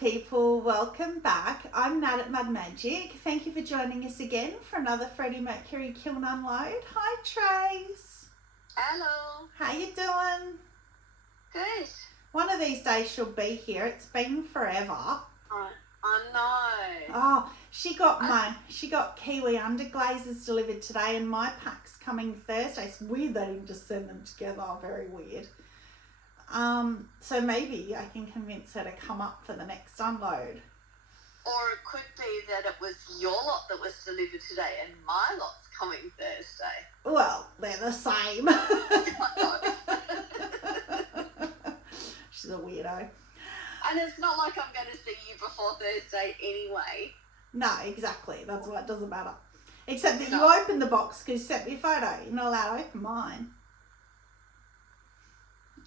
people, welcome back. I'm Nat at Mud Magic. Thank you for joining us again for another Freddie Mercury Kiln Unload. Hi Trace. Hello. How you doing? Good. One of these days she'll be here. It's been forever. I know. Oh, she got Kiwi under glazes delivered today and my pack's coming Thursday. It's weird they didn't just send them together. Very weird. So maybe I can convince her to come up for the next unload. Or it could be that it was your lot that was delivered today and my lot's coming Thursday. Well, they're the same. She's a weirdo. And it's not like I'm going to see you before Thursday anyway. No, exactly. That's why it doesn't matter. Except that you open the box because you sent me a photo. You're not allowed to open mine.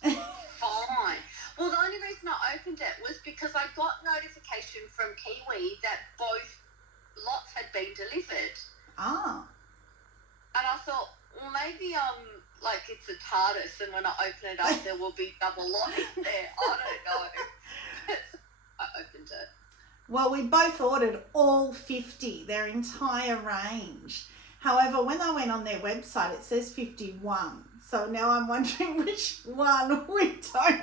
Fine. Well, the only reason I opened it was because I got notification from Kiwi that both lots had been delivered. Ah. And I thought, well, maybe like it's a TARDIS and when I open it up there will be double lot in there. I don't know. I opened it. Well, we both ordered all 50, their entire range. However, when I went on their website, it says 51. So now I'm wondering which one we don't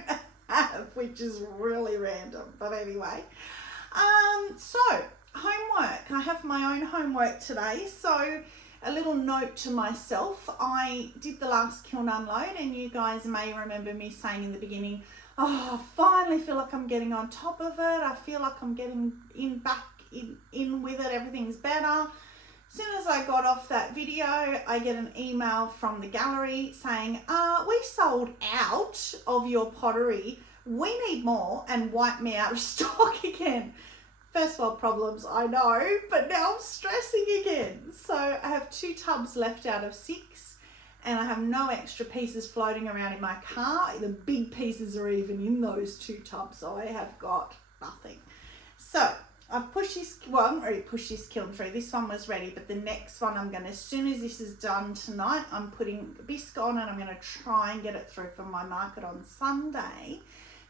have, which is really random. But anyway, so homework. I have my own homework today. So a little note to myself. I did the last kiln unload and you guys may remember me saying in the beginning, oh, I finally feel like I'm getting on top of it. I feel like I'm getting back in with it. Everything's better. As soon as I got off that video, I get an email from the gallery saying, we sold out of your pottery. We need more, and wipe me out of stock again. First world problems, I know, but now I'm stressing again. So I have 2 tubs left out of 6, and I have no extra pieces floating around in my car. The big pieces are even in those 2 tubs, so I have got nothing. So I've pushed this, well, I've already pushed this kiln through. This one was ready, but the next one I'm going to, as soon as this is done tonight, I'm putting bisque on and I'm going to try and get it through for my market on Sunday.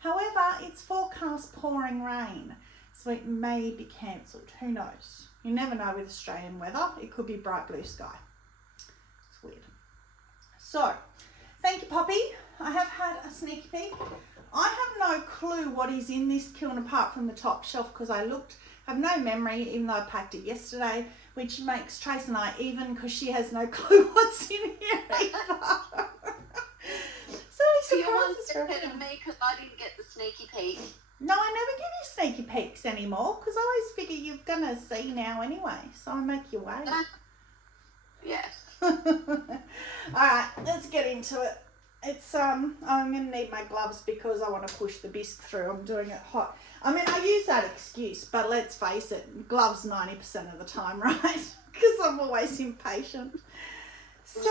However, it's forecast pouring rain, so it may be cancelled. Who knows? You never know with Australian weather. It could be bright blue sky. It's weird. So, thank you, Poppy. I have had a sneaky peek. I have no clue what is in this kiln apart from the top shelf because I have no memory, even though I packed it yesterday, which makes Trace and I even because she has no clue what's in here either. So you're one step ahead of me because I didn't get the sneaky peek. No, I never give you sneaky peeks anymore because I always figure you're going to see now anyway, so I make you wait. Yes. Alright, let's get into it. It's I'm going to need my gloves because I want to push the bisque through. I'm doing it hot. I mean, I use that excuse, but let's face it, gloves 90% of the time, right? Because I'm always impatient. So,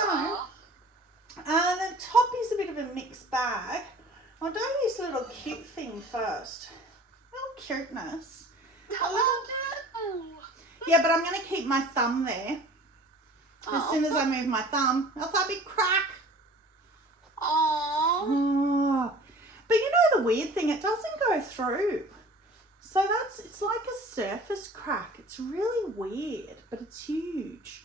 the top is a bit of a mixed bag. I'll do this little cute thing first. Little cuteness. Yeah, but I'm going to keep my thumb there. As soon as I move my thumb, I'll have a big crack. Oh. But you know the weird thing, it doesn't go through. So it's like a surface crack. It's really weird, but it's huge.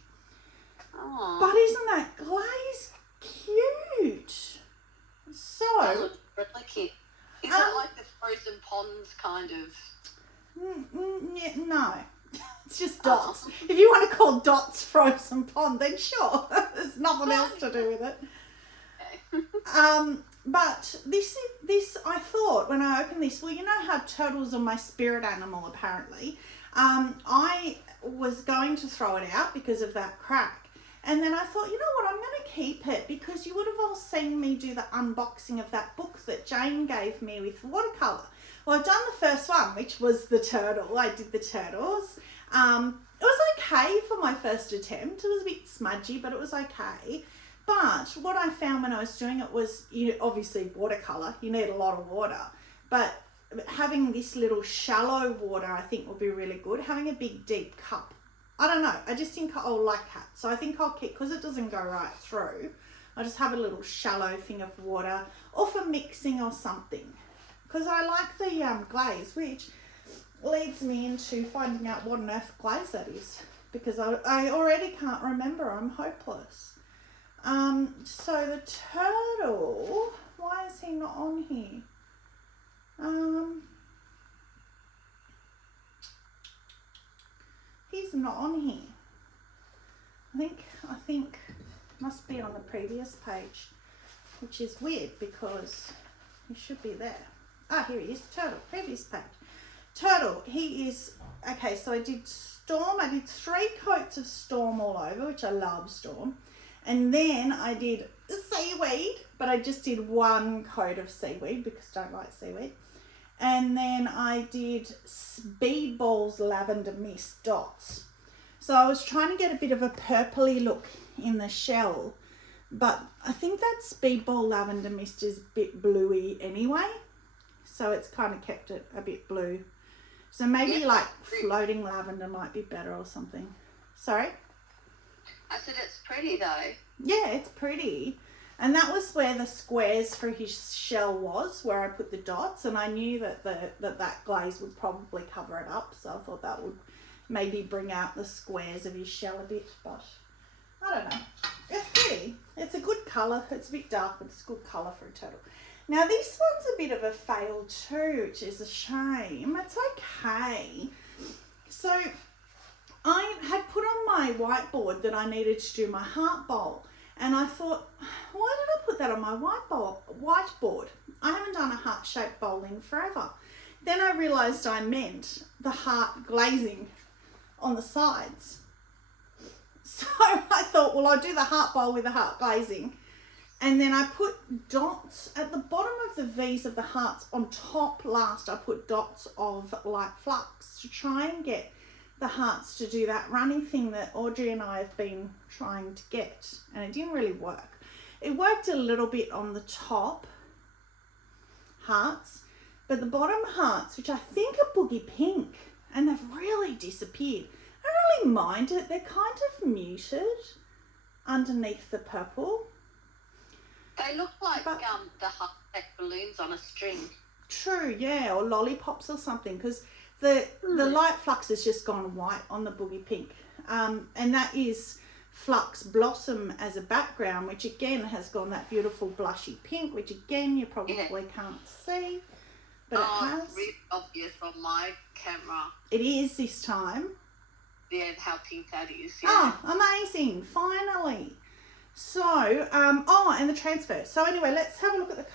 Aww. But isn't that glaze cute? So that looks really cute. Is that like the frozen ponds kind of? Yeah, no. It's just dots. If you want to call dots frozen pond, then sure. There's nothing else to do with it. But this I thought when I opened this, well, you know how turtles are my spirit animal apparently. I was going to throw it out because of that crack. And then I thought, you know what, I'm going to keep it because you would have all seen me do the unboxing of that book that Jane gave me with watercolour. Well, I've done the first one, which was the turtle. I did the turtles. It was okay for my first attempt. It was a bit smudgy, but it was okay. But what I found when I was doing it was, obviously watercolour, you need a lot of water. But having this little shallow water I think will be really good. Having a big deep cup, I don't know. I just think I'll like that. So I think I'll keep, because it doesn't go right through, I'll just have a little shallow thing of water or for mixing or something. Because I like the glaze, which leads me into finding out what on earth glaze that is, because I already can't remember. I'm hopeless. So the turtle, why is he not on here? He's not on here. I think must be on the previous page, which is weird because he should be there. Ah, here he is, turtle, previous page. Turtle, he is, okay, so I did Storm. I did 3 coats of Storm all over, which I love Storm. And then I did Seaweed, but I just did 1 coat of Seaweed because I don't like seaweed. And then I did Speedball's Lavender Mist dots. So I was trying to get a bit of a purpley look in the shell, but I think that Speedball Lavender Mist is a bit bluey anyway. So it's kind of kept it a bit blue. So maybe like floating lavender might be better or something. Sorry? I said it's pretty though. Yeah, it's pretty. And that was where the squares for his shell was, where I put the dots. And I knew that that glaze would probably cover it up. So I thought that would maybe bring out the squares of his shell a bit. But I don't know. It's pretty. It's a good colour. It's a bit dark, but it's a good colour for a turtle. Now this one's a bit of a fail too, which is a shame. It's okay. So I had put on my whiteboard that I needed to do my heart bowl. And I thought, why did I put that on my whiteboard? I haven't done a heart-shaped bowl in forever. Then I realised I meant the heart glazing on the sides. So I thought, well, I'll do the heart bowl with the heart glazing. And then I put dots at the bottom of the V's of the hearts. On top last, I put dots of light flux to try and get the hearts to do that running thing that Audrey and I have been trying to get. And it didn't really work. It worked a little bit on the top hearts, but the bottom hearts, which I think are boogie pink, and they've really disappeared. I don't really mind it. They're kind of muted underneath the purple. They look like the heart-shaped balloons on a string. True, yeah, or lollipops or something, because the light flux has just gone white on the boogie pink. And that is Flux Blossom as a background, which again has gone that beautiful blushy pink, which again you probably can't see. But it has. It's really obvious on my camera. It is this time. Yeah, how pink that is. Yeah. Oh, amazing. Finally. So, and the transfer. So anyway, let's have a look at the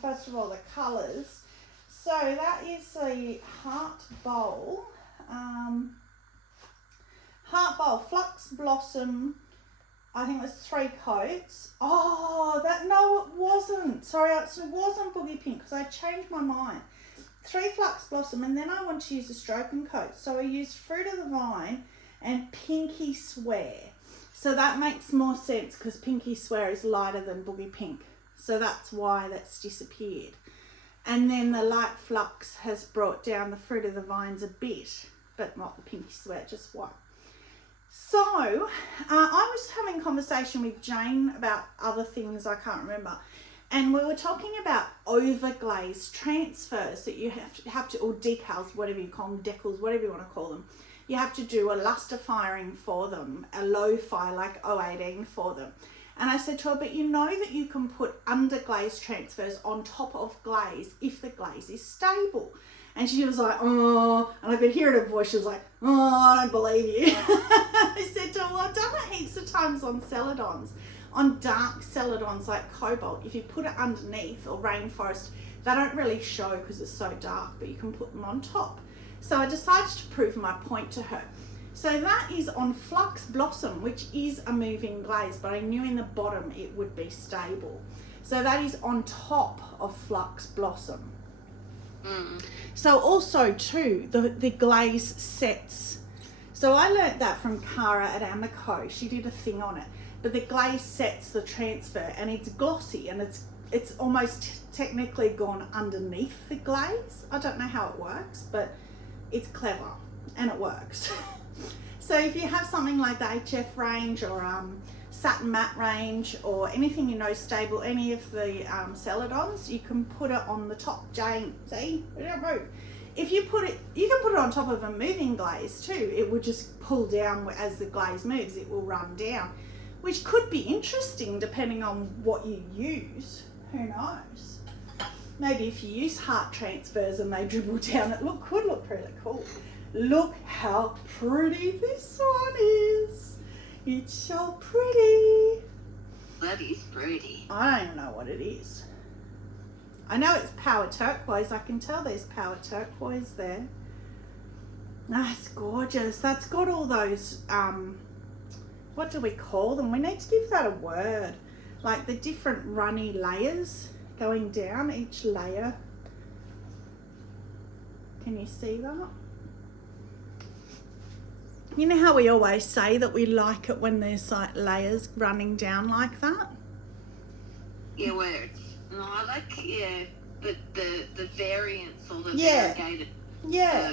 first of all, the colours. So that is the heart bowl. Heart bowl, Flux Blossom. I think it was 3 coats. Oh, no, it wasn't. Sorry, it wasn't boogie pink because I changed my mind. 3 Flux Blossom, and then I want to use a stroking coat. So I used Fruit of the Vine and Pinky Swear. So that makes more sense because Pinky Swear is lighter than boogie pink. So that's why that's disappeared. And then the light flux has brought down the Fruit of the Vines a bit, but not the Pinky Swear, just white. So I was having a conversation with Jane about other things I can't remember. And we were talking about overglaze transfers that you have to, or decals, whatever you call them, decals, whatever you want to call them. You have to do a luster firing for them, a low fire like 018 for them. And I said to her, but you know that you can put underglaze transfers on top of glaze if the glaze is stable. And she was like, oh, and I could hear in her voice, she was like, oh, I don't believe you. I said to her, well, I've done it heaps of times on celadons, on dark celadons like cobalt. If you put it underneath or rainforest, they don't really show because it's so dark, but you can put them on top. So I decided to prove my point to her. So that is on Flux Blossom, which is a moving glaze, but I knew in the bottom it would be stable. So that is on top of Flux Blossom. So also too, the glaze sets. So I learnt that from Cara at Amaco. She did a thing on it. But the glaze sets the transfer, and it's glossy, and it's almost technically gone underneath the glaze. I don't know how it works, but it's clever and it works. So if you have something like the HF range or satin matte range or anything you know stable, any of the celadons, you can put it on the top. Jane, see, we don't move. if you put it, you can put it on top of a moving glaze too. It would just pull down as the glaze moves. It will run down, which could be interesting depending on what you use. Who knows? Maybe if you use heart transfers and they dribble down, it could look really cool. Look how pretty this one is. It's so pretty. That is pretty. I don't even know what it is. I know it's power turquoise. I can tell there's power turquoise there. That's gorgeous. That's got all those, what do we call them? We need to give that a word. Like the different runny layers going down each layer. Can you see that? You know how we always say that we like it when there's like layers running down like that? Yeah, where it's, no, I like, the variants or the variegated. Yeah.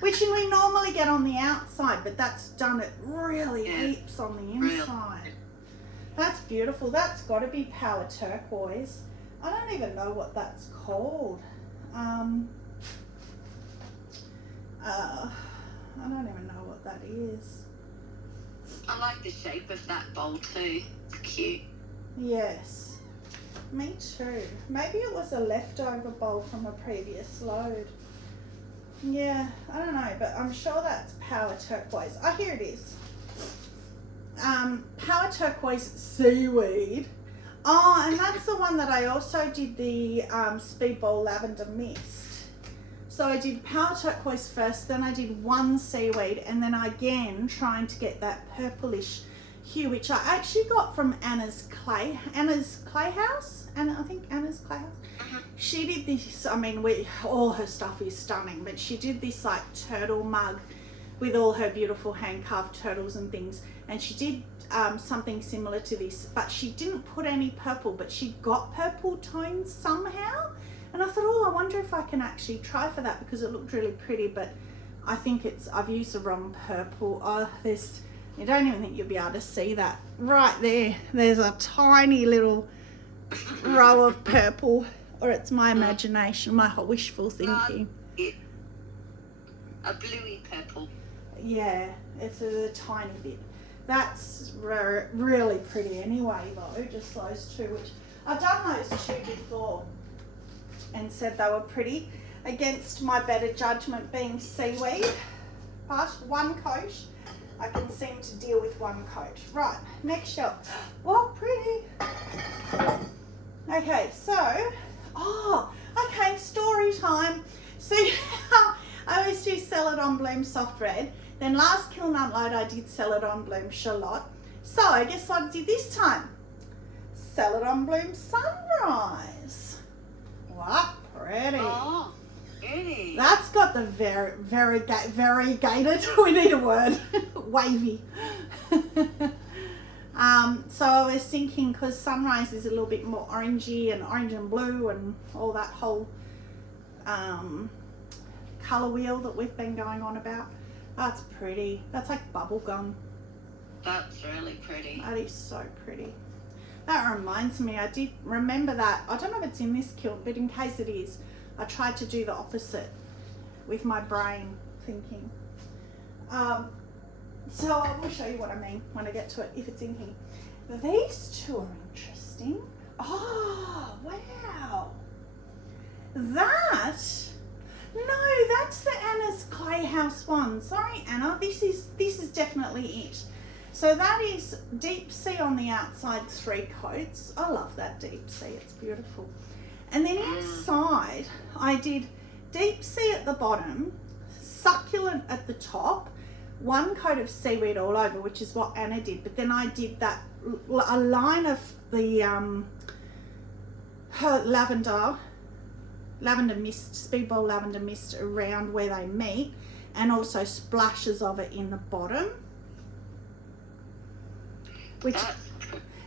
Which we normally get on the outside, but that's done it really heaps on the inside. Really? That's beautiful. That's got to be power turquoise. I don't even know what that's called. I don't even know what that is. I like the shape of that bowl too. It's cute. Yes, me too. Maybe it was a leftover bowl from a previous load. Yeah, I don't know, but I'm sure that's power turquoise. Oh, here it is. Power turquoise seaweed. Oh, and that's the one that I also did the Speedball Lavender Mist. So I did power turquoise first, then I did one seaweed, and then again trying to get that purplish hue, which I actually got from Anna's Clay House. I think Anna's Clay House. She did this, I mean, all her stuff is stunning, but she did this like turtle mug with all her beautiful hand-carved turtles and things, and she did something similar to this, but she didn't put any purple, but she got purple tones somehow. And I thought, oh, I wonder if I can actually try for that, because it looked really pretty, but I think I've used the wrong purple. Oh, you don't even think you'll be able to see that. Right there, there's a tiny little row of purple, or it's my imagination, my wishful thinking. A bluey purple. Yeah, it's a tiny bit. That's really pretty anyway, though, just those two, which I've done those two before and said they were pretty, against my better judgment being seaweed. But one coat, I can seem to deal with one coat. Right, next shelf. What pretty. Okay, so, story time. See how I always do Celadon Bloom Soft Red. Then last Kiln Upload I did Celadon Bloom Charlotte. So guess what I did this time? Celadon Bloom Sunrise. What pretty. Oh, pretty. That's got the variegated, we need a word, wavy. So I was thinking, because Sunrise is a little bit more orangey and orange and blue and all that whole colour wheel that we've been going on about. That's pretty. That's like bubble gum. That's really pretty. That is so pretty. That reminds me, I did remember that. I don't know if it's in this kiln, but in case it is, I tried to do the opposite with my brain thinking. So I will show you what I mean when I get to it, if it's in here. These two are interesting. Oh, wow. That's the Anna's Clay House one. Sorry, Anna, this is definitely it. So that is deep sea on the outside, 3 coats. I love that deep sea, it's beautiful. And then inside, I did deep sea at the bottom, succulent at the top, 1 coat of seaweed all over, which is what Anna did. But then I did a line of the her lavender mist, Speedball lavender mist around where they meet, and also splashes of it in the bottom. Which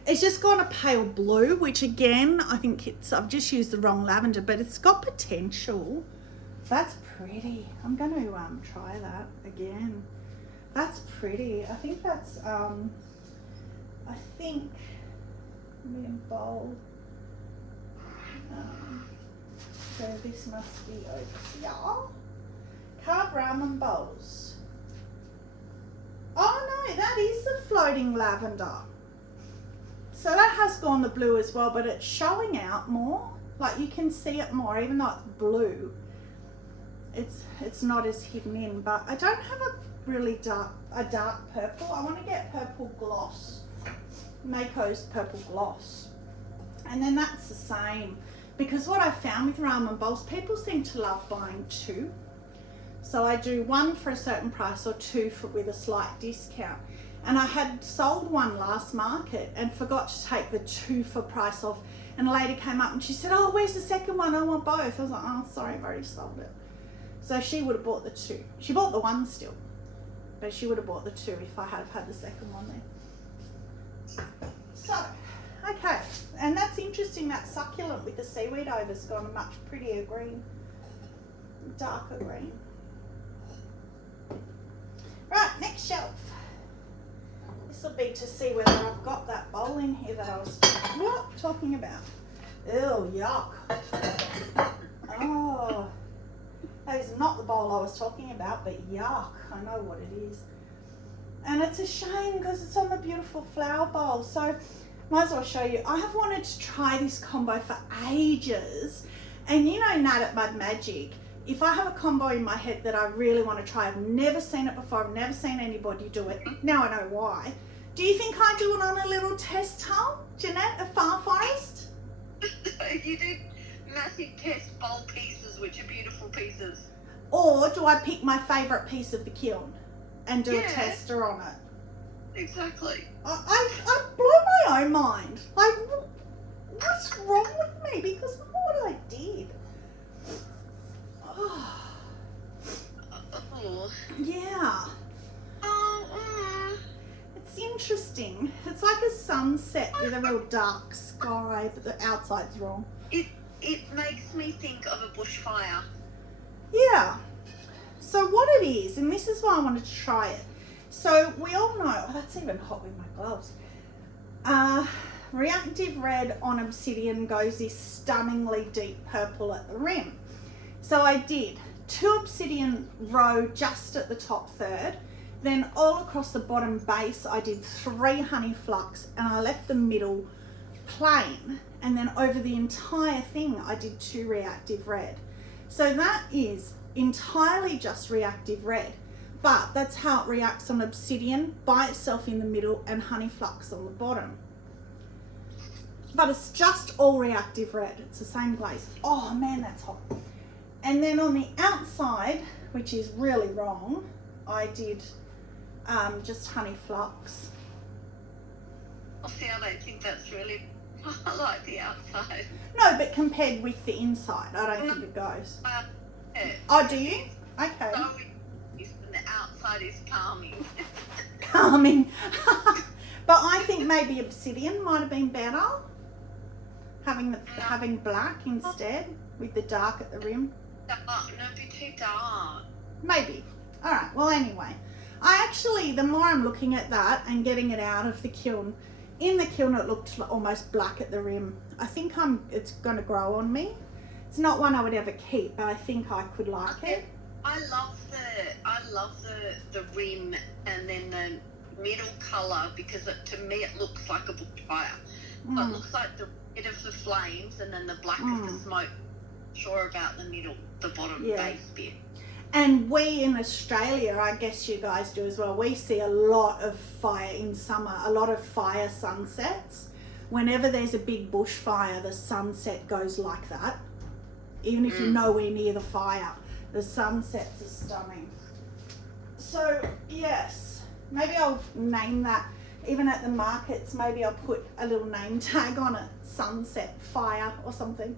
it's just gone a pale blue, which again, I think I've just used the wrong lavender, but it's got potential. That's pretty. I'm going to try that again. That's pretty. I think that's, medium bold. So this must be over here. Carved ramen bowls. Oh no, that is the floating lavender. So that has gone the blue as well, but it's showing out more. Like you can see it more, even though it's blue. It's not as hidden in, but I don't have a really dark purple. I want to get purple gloss. Mayco's purple gloss. And then that's the same. Because what I found with ramen bowls, people seem to love buying two. So I do one for a certain price or two with a slight discount. And I had sold one last market and forgot to take the 2 for price off. And a lady came up and she said, oh, where's the second one? I want both. I was like, oh, sorry, I've already sold it. So she would have bought the 2. She bought the 1 still, but she would have bought the 2 if I had had the second one there. So, okay. And that's interesting, that succulent with the seaweed over's gone a much prettier green, darker green. Right, next shelf. This will be to see whether I've got that bowl in here that I was talking about. Ew, yuck. Oh, that is not the bowl I was talking about, but yuck, I know what it is. And it's a shame because it's on the beautiful flower bowl. So might as well show you. I have wanted to try this combo for ages. And you know Nat at Mud Magic, if I have a combo in my head that I really want to try, I've never seen it before, I've never seen anybody do it. Now I know why. Do you think I do it on a little test hull, Jeanette, a far forest? You do massive test bowl pieces, which are beautiful pieces. Or do I pick my favourite piece of the kiln and do a tester on it? Exactly. I blow my own mind. Like, what's wrong with me? Because look what I did. Oh. Yeah. It's interesting. It's like a sunset with a real dark sky, but the outside's wrong. It makes me think of a bushfire. Yeah. So what it is, and this is why I wanted to try it. So we all know, oh, that's even hot with my gloves. Reactive red on obsidian goes this stunningly deep purple at the rim. So I did 2 obsidian row just at the top third. Then all across the bottom base, I did 3 honey flux and I left the middle plain. And then over the entire thing, I did 2 reactive red. So that is entirely just reactive red, but that's how it reacts on obsidian by itself in the middle and honey flux on the bottom. But it's just all reactive red. It's the same glaze. Oh man, that's hot. And then on the outside, which is really wrong, I did just honey flux. Oh, see, I don't think that's really like the outside. No, but compared with the inside, I don't think it goes. Yeah. Oh, do you? Okay. So the outside is calming. Calming. But I think maybe obsidian might have been better. Having black instead with the dark at the rim. No, it'd be too dark. Maybe. All right. Well, anyway, the more I'm looking at that and getting it out of the kiln, in the kiln it looked almost black at the rim. I think it's going to grow on me. It's not one I would ever keep, but I think I could like it. I love the rim and then the middle colour because to me it looks like a bushfire. It looks like the red of the flames and then the black of the smoke. Sure about the middle, the bottom base bit. And we in Australia, I guess you guys do as well, we see a lot of fire in summer, a lot of fire sunsets. Whenever there's a big bushfire, the sunset goes like that. Even if you're nowhere near the fire, the sunsets are stunning. So, yes, maybe I'll name that. Even at the markets, maybe I'll put a little name tag on it, sunset fire or something.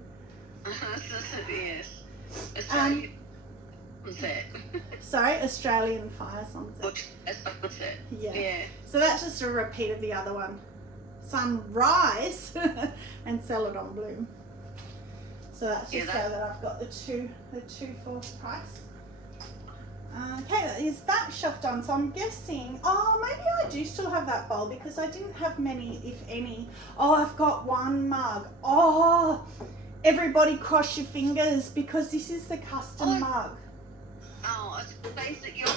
Yes. Australian sunset. Sorry, Australian fire sunset. Sunset. Yeah. So that's just a repeat of the other one. Sunrise and sell it on bloom. So that's just so that I've got the two for price. Okay, is that shelf done? So I'm guessing, maybe I do still have that bowl because I didn't have many, if any. Oh, I've got one mug. Oh, Everybody cross your fingers because this is the custom mug. Oh, it's based at your...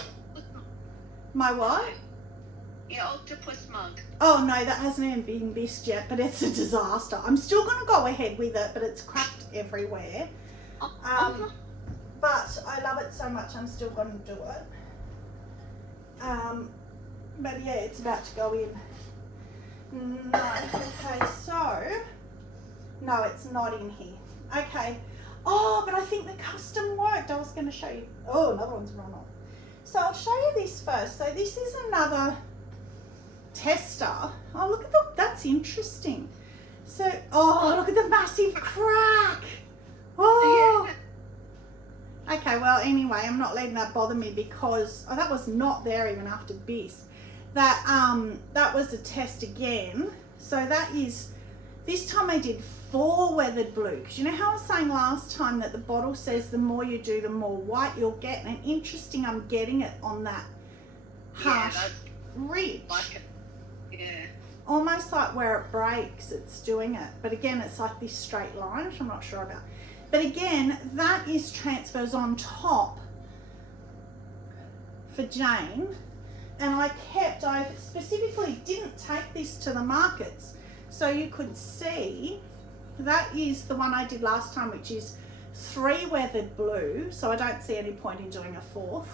My what? Your octopus mug. Oh no, that hasn't even been bisqued yet, but it's a disaster. I'm still going to go ahead with it, but it's cracked everywhere. But I love it so much, I'm still going to do it. But yeah, it's about to go in. No, okay, so, no, it's not in here. Okay. Oh, but I think the custom worked. I was going to show you. Oh, another one's run off. So I'll show you this first. So this is another tester. Oh, look at that's interesting. So, oh, look at the massive crack. Oh. Okay, well, anyway, I'm not letting that bother me because, oh, that was not there even after bisque. That was a test again. So that is, this time I did 4 weathered blue. Because you know how I was saying last time that the bottle says the more you do, the more white you'll get. And interesting, I'm getting it on that harsh ridge. Like yeah. Almost like where it breaks, it's doing it. But again, it's like this straight line, which I'm not sure about. But again, that is transfers on top for Jane. And I specifically didn't take this to the markets. So you could see, that is the one I did last time, which is 3 weathered blue. So I don't see any point in doing a 4th.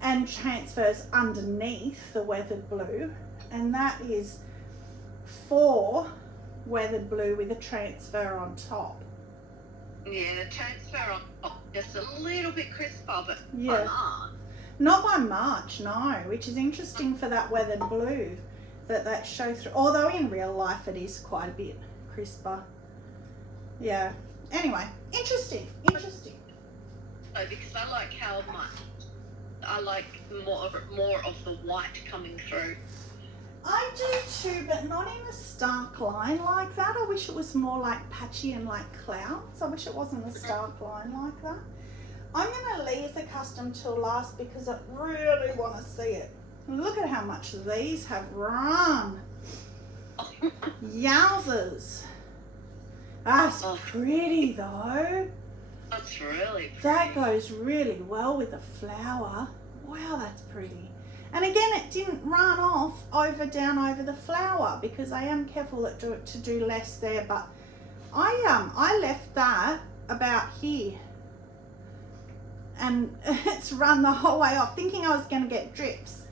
And transfers underneath the weathered blue. And that is 4 weathered blue with a transfer on top. Yeah, the transfer on top just a little bit crisper, but yeah. Not by much, no, which is interesting for that weathered blue that shows through. Although in real life it is quite a bit crisper. Yeah. Anyway, interesting. So because I like how much I like more of the white coming through. I do too, but not in a stark line like that. I wish it was more like patchy and like clouds. I wish it wasn't a stark line like that. I'm going to leave the custom till last because I really want to see it. Look at how much these have run. Yowzers. That's pretty though. That's really pretty. That goes really well with the flower. Wow, that's pretty. And again, it didn't run off down over the flower because I am careful to do less there. But I left that about here. And it's run the whole way off, thinking I was going to get drips.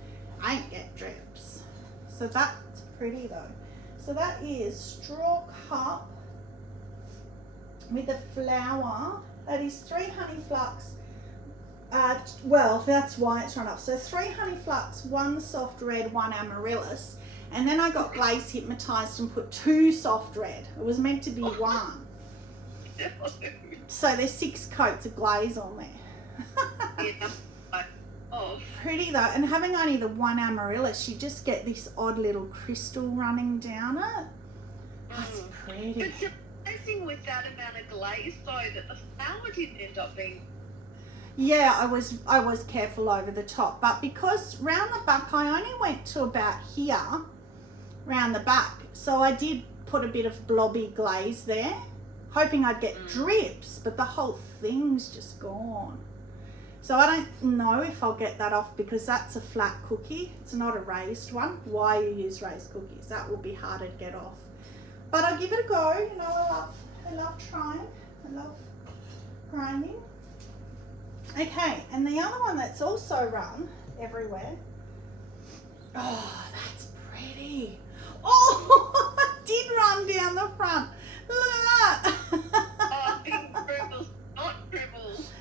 I ain't get drips. So that's pretty though. So that is straw cup with a flower. That is 3 honey flux. Well, that's why it's run off. So 3 honey flux, 1 soft red, 1 amaryllis. And then I got Glaze hypnotized and put 2 soft red. It was meant to be 1. So there's 6 coats of glaze on there. Yeah. Oh. Pretty though, and having only the 1 amaryllis, you just get this odd little crystal running down it. That's pretty. But surprising with that amount of glaze though that the flower didn't end up being. Yeah, I was careful over the top, but because round the back I only went to about here, round the back, so I did put a bit of blobby glaze there, hoping I'd get drips, but the whole thing's just gone. So I don't know if I'll get that off because that's a flat cookie. It's not a raised one. Why you use raised cookies? That will be harder to get off. But I'll give it a go. You know, I love trying. I love grinding. Okay, and the other one that's also run everywhere. Oh, that's pretty. Oh, it did run down the front. Look at that. Oh, big dribbles, not dribbles.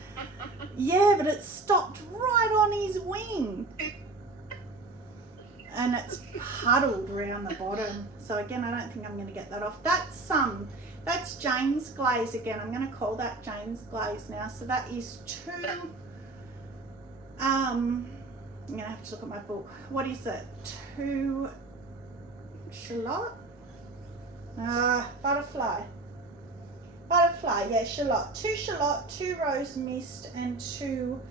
Yeah, but it stopped right on his wing. And it's puddled around the bottom. So again, I don't think I'm going to get that off. That's Jane's Glaze again. I'm going to call that Jane's Glaze now. So that is 2, I'm going to have to look at my book. What is it? 2 shallot? Butterfly, yeah, shallot. 2 shallot, 2 rose mist, and 2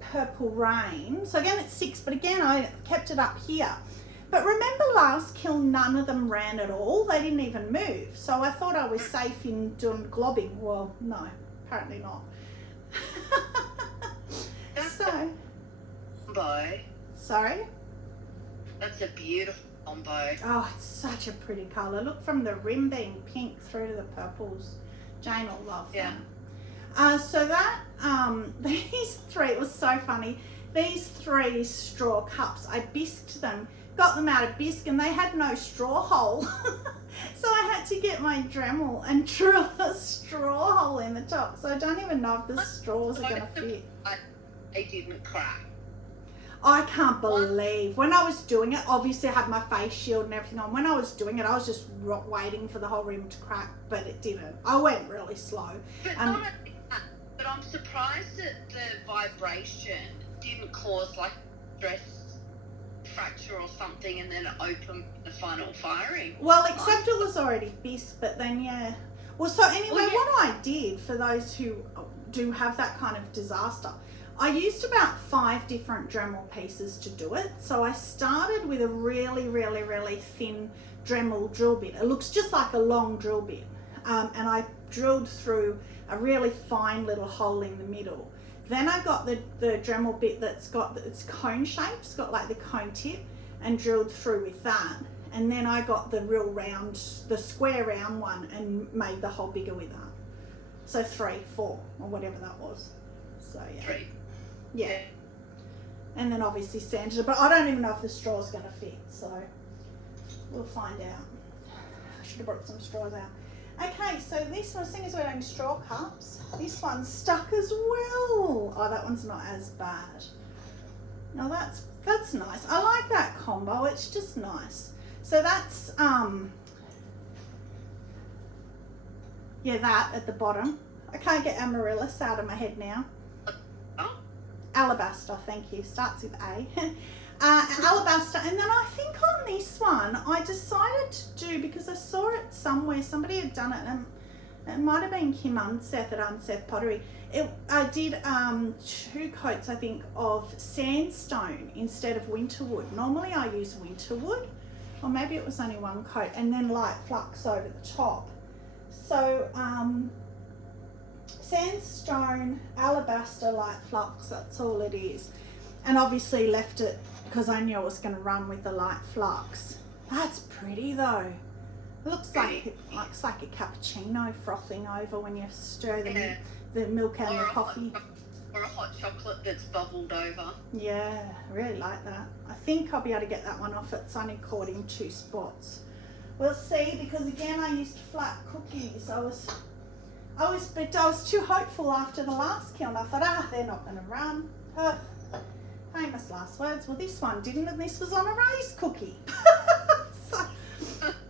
purple rain. So again, it's 6, but again, I kept it up here. But remember last Kiln, none of them ran at all. They didn't even move. So I thought I was safe in doing globbing. Well, no, apparently not. So. Combo. Sorry? That's a beautiful combo. Oh, it's such a pretty colour. Look, from the rim being pink through to the purples. Jane will love that. So that, these three, it was so funny. These 3 straw cups, I bisqued them, got them out of bisque, and they had no straw hole. So I had to get my Dremel and drill a straw hole in the top. So I don't even know if the straws are going to fit. They didn't crack. I can't believe, when I was doing it, obviously I had my face shield and everything on. When I was doing it, I was just waiting for the whole rim to crack, but it didn't. I went really slow. But, not only that, but I'm surprised that the vibration didn't cause like stress fracture or something and then it opened the final firing. Well, except it was already bisque, but then yeah. Well, so anyway, what I did, for those who do have that kind of disaster, I used about 5 different Dremel pieces to do it. So I started with a really, really, really thin Dremel drill bit. It looks just like a long drill bit. And I drilled through a really fine little hole in the middle. Then I got the Dremel bit that's got, it's cone shaped, it's got like the cone tip, and drilled through with that. And then I got the real round, the square round one, and made the hole bigger with that. So 3, 4, or whatever that was. So yeah. 3. Yeah. And then obviously sanded it, but I don't even know if the straw's going to fit, so we'll find out. I should have brought some straws out. Okay, so this one, seeing as we're doing straw cups, this one's stuck as well. Oh, that one's not as bad. No, that's nice. I like that combo. It's just nice. So that's yeah, that at the bottom. I can't get amaryllis out of my head now. Alabaster, thank you. Starts with A. Alabaster, and then I think on this one I decided to do, because I saw it somewhere, somebody had done it, and it might have been Kim Unseth at Unseth Pottery. I did 2 coats, I think, of sandstone instead of winterwood. Normally I use winterwood, or maybe it was only 1 coat, and then light flux over the top. So sandstone, alabaster, light flux, that's all it is. And obviously left it because I knew I was going to run with the light flux. That's pretty though. It looks like a cappuccino frothing over when you stir the milk and the coffee. Or a hot chocolate that's bubbled over. Yeah, I really like that. I think I'll be able to get that one off. It's only caught in 2 spots. We'll see, because again I used flat cookies. I was too hopeful after the last kiln. I thought, they're not going to run. Famous last words. Well, this one didn't, and this was on a raised cookie.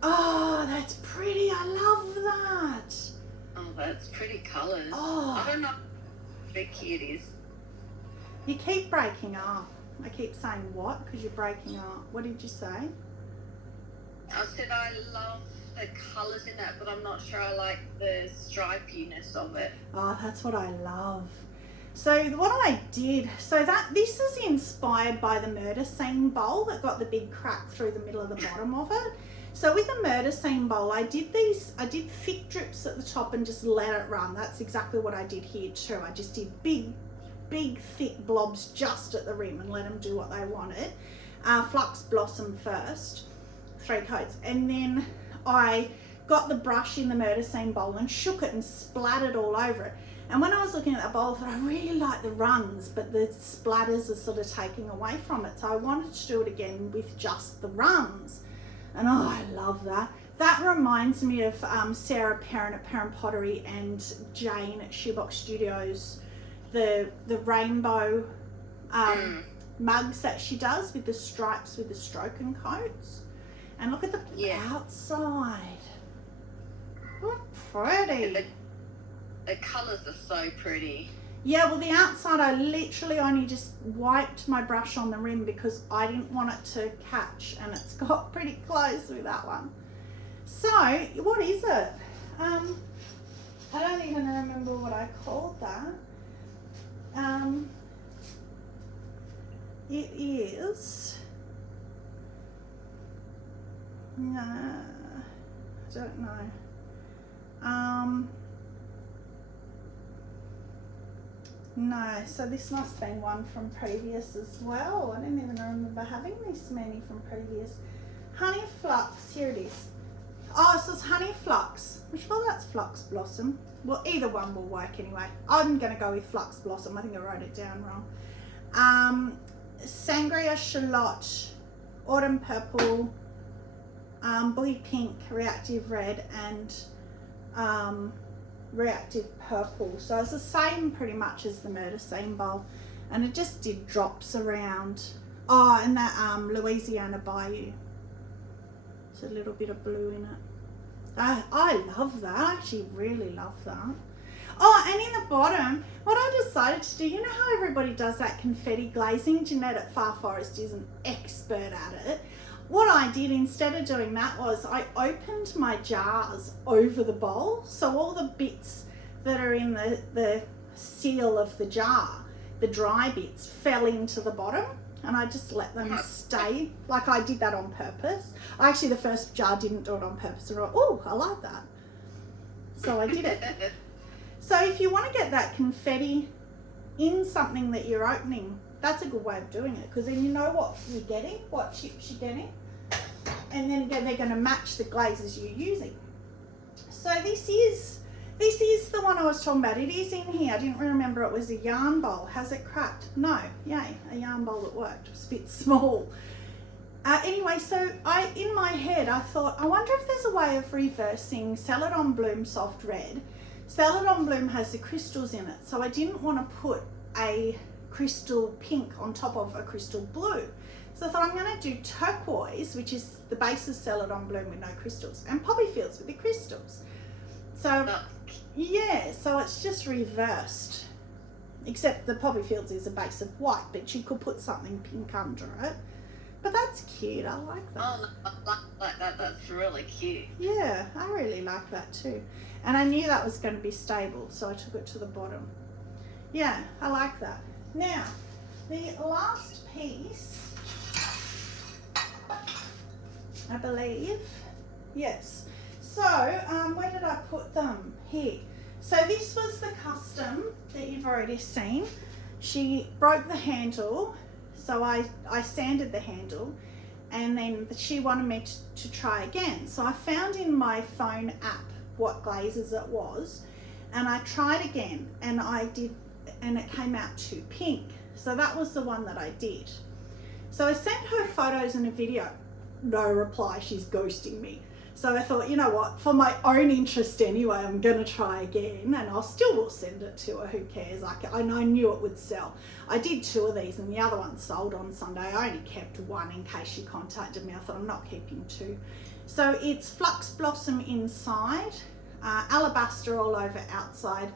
Oh, that's pretty. I love that. Oh, that's pretty colours. Oh. I don't know how tricky it is. You keep breaking up. I keep saying what? Because you're breaking up. What did you say? I said I love the colours in that, but I'm not sure I like the stripiness of it. Oh, that's what I love. So what I did, this is inspired by the murder scene bowl that got the big crack through the middle of the bottom of it. So with the murder scene bowl, I did thick drips at the top and just let it run. That's exactly what I did here too. I just did big thick blobs just at the rim and let them do what they wanted. Flux blossom first, 3 coats, and then I got the brush in the murder scene bowl and shook it and splattered all over it. And when I was looking at that bowl, I thought I really like the runs, but the splatters are sort of taking away from it. So I wanted to do it again with just the runs. And oh, I love that. That reminds me of Sarah Perrin at Perrin Pottery and Jane at Shoebox Studios, the rainbow mugs that she does with the stripes with the stroke and coats. And look at the outside. What pretty. The colours are so pretty. Yeah, well, the outside, I literally only just wiped my brush on the rim because I didn't want it to catch, and it's got pretty close with that one. So, what is it? I don't even remember what I called that. It is... No, I don't know. No, so this must have been one from previous as well. I don't even remember having this many from previous. Honey Flux, here it is. Oh, so it's Honey Flux. I'm sure that's Flux Blossom. Well, either one will work anyway. I'm going to go with Flux Blossom. I think I wrote it down wrong. Sangria Shallot, Autumn Purple, Bluey Pink, Reactive Red, and Reactive Purple. So it's the same pretty much as the Murder Scene Bowl, and it just did drops around. Oh, and that Louisiana Bayou. It's a little bit of blue in it. I love that. I actually really love that. Oh, and in the bottom, what I decided to do, you know how everybody does that confetti glazing? Jeanette at Far Forest is an expert at it. What I did instead of doing that was I opened my jars over the bowl, so all the bits that are in the seal of the jar, the dry bits, fell into the bottom, and I just let them stay. Like, I did that on purpose. Actually, the first jar didn't do it on purpose. I thought, oh, I like that. So I did it. So if you want to get that confetti in something that you're opening, that's a good way of doing it, because then you know what you're getting, what chips you're getting, and then again they're going to match the glazes you're using. So this is the one I was talking about. It is in here. I didn't remember it was a yarn bowl. Has it cracked? No. Yay, a yarn bowl that worked. It was a bit small. Anyway, so in my head I thought, I wonder if there's a way of reversing Celadon Bloom Soft Red. Celadon Bloom has the crystals in it, so I didn't want to put a crystal pink on top of a crystal blue. So I thought, I'm going to do turquoise, which is the base of Celadon Bloom with no crystals, and poppy fields with the crystals. So yeah, so it's just reversed, except the poppy fields is a base of white, but you could put something pink under it. But that's cute. I like that. Oh, I like that. That's really cute. Yeah, I really like that too. And I knew that was going to be stable, so I took it to the bottom. Yeah, I like that. Now, the last piece, I believe, yes. So, where did I put them? Here. So this was the custom that you've already seen. She broke the handle, so I sanded the handle, and then she wanted me to try again. So I found in my phone app what glazes it was, and I tried again, and I did, and it came out too pink. So that was the one that I did. So I sent her photos and a video. No reply, she's ghosting me. So I thought, you know what, for my own interest anyway, I'm going to try again, and I'll still send it to her, who cares. I knew it would sell. I did 2 of these, and the other one sold on Sunday. I only kept 1 in case she contacted me. I thought, I'm not keeping 2. So it's Flux Blossom inside, alabaster all over outside,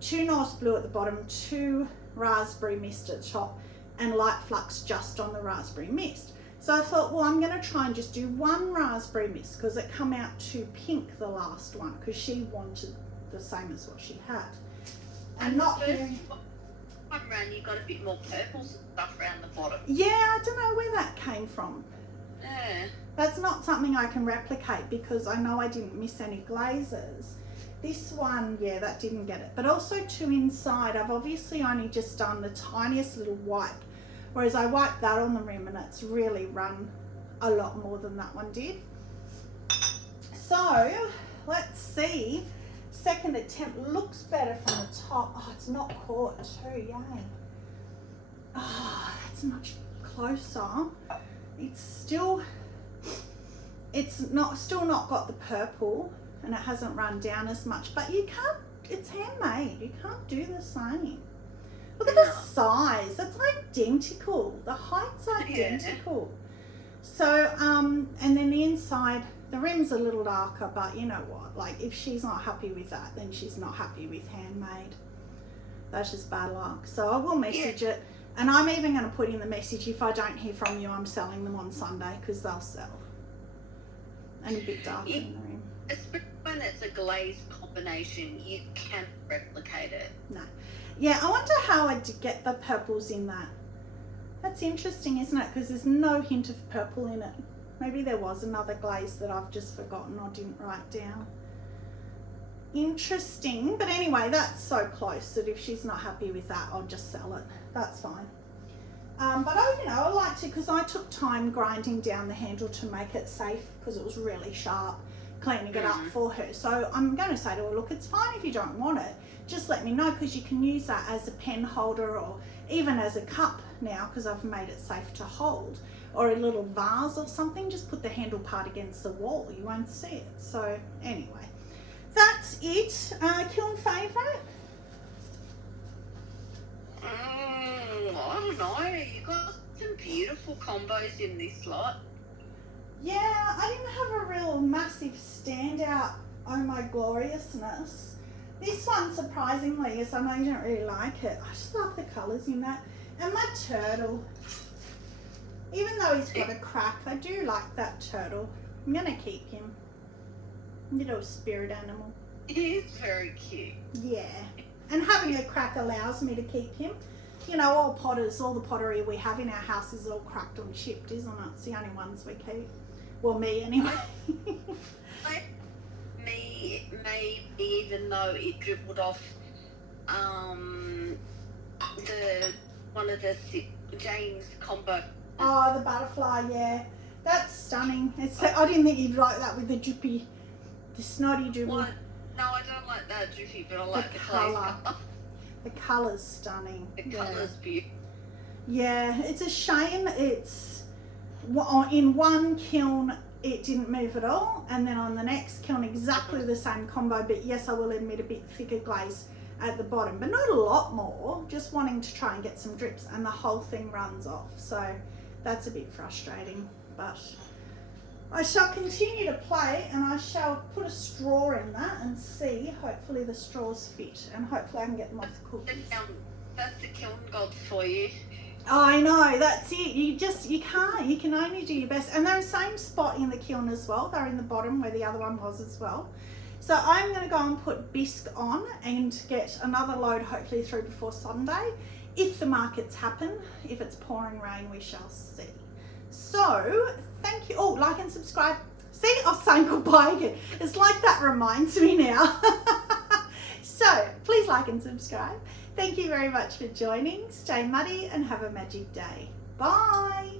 2 Norse Blue at the bottom, 2 Raspberry Mist at the top, and Light Flux just on the Raspberry Mist. So I thought, well, I'm going to try and just do 1 Raspberry Mist, because it come out too pink, the last one, because she wanted the same as what she had. And not very... Time around, you got a bit more purples and stuff around the bottom. Yeah, I don't know where that came from. Yeah. That's not something I can replicate, because I know I didn't miss any glazes. This one, yeah, that didn't get it. But also 2 inside, I've obviously only just done the tiniest little wipe, whereas I wiped that on the rim and it's really run a lot more than that one did. So let's see. Second attempt looks better from the top. Oh, it's not caught too, yay. Oh, that's much closer. It's still not got the purple, and it hasn't run down as much, but you can't, it's handmade. You can't do the same. Look at the size, it's identical. The height's identical. Yeah. So, and then the inside, the rim's a little darker, but you know what? Like, if she's not happy with that, then she's not happy with handmade. That's just bad luck. So I will message it. And I'm even going to put in the message, if I don't hear from you, I'm selling them on Sunday, because they'll sell. And a bit darker in the rim. Especially when it's a glaze combination, you can't replicate it. No. Yeah, I wonder how I did get the purples in that. That's interesting, isn't it? Because there's no hint of purple in it. Maybe there was another glaze that I've just forgotten or didn't write down. Interesting. But anyway, that's so close that if she's not happy with that, I'll just sell it. That's fine. But I liked it because I took time grinding down the handle to make it safe because it was really sharp, cleaning it up for her. So I'm going to say to her, look, it's fine if you don't want it. Just let me know, because you can use that as a pen holder or even as a cup now, because I've made it safe to hold, or a little vase or something. Just put the handle part against the wall. You won't see it. So anyway, that's it. Kiln favourite? I don't know. You got some beautiful combos in this lot. Yeah, I didn't have a real massive standout. Oh my gloriousness. This one, surprisingly, is, I know you don't really like it. I just love the colours in that. And my turtle. Even though he's got a crack, I do like that turtle. I'm going to keep him. Little spirit animal. He is very cute. Yeah. And having a crack allows me to keep him. You know, all the pottery we have in our house is all cracked and chipped, isn't it? It's the only ones we keep. Well, me anyway. Maybe even though it dribbled off one of the Jane's combo. Oh, the butterfly, yeah. That's stunning. I didn't think you'd like that with the drippy, the snotty dribble. What? No, I don't like that drippy, but I like the colour. The colour's stunning. The colour's beautiful. Yeah, it's a shame it's in one kiln it didn't move at all, and then on the next kiln exactly the same combo, but yes, I will admit a bit thicker glaze at the bottom, but not a lot more, just wanting to try and get some drips, and the whole thing runs off. So that's a bit frustrating, but I shall continue to play, and I shall put a straw in that and see, hopefully the straws fit, and hopefully I can get them off the cookies. That's the kiln god for you. I know, that's it. You can't. You can only do your best. And they're the same spot in the kiln as well. They're in the bottom where the other one was as well. So I'm going to go and put bisque on and get another load hopefully through before Sunday. If the markets happen. If it's pouring rain, we shall see. So, thank you. Oh, like and subscribe. See, I was saying goodbye again. It's like that reminds me now. So, please like and subscribe. Thank you very much for joining. Stay muddy and have a magic day. Bye.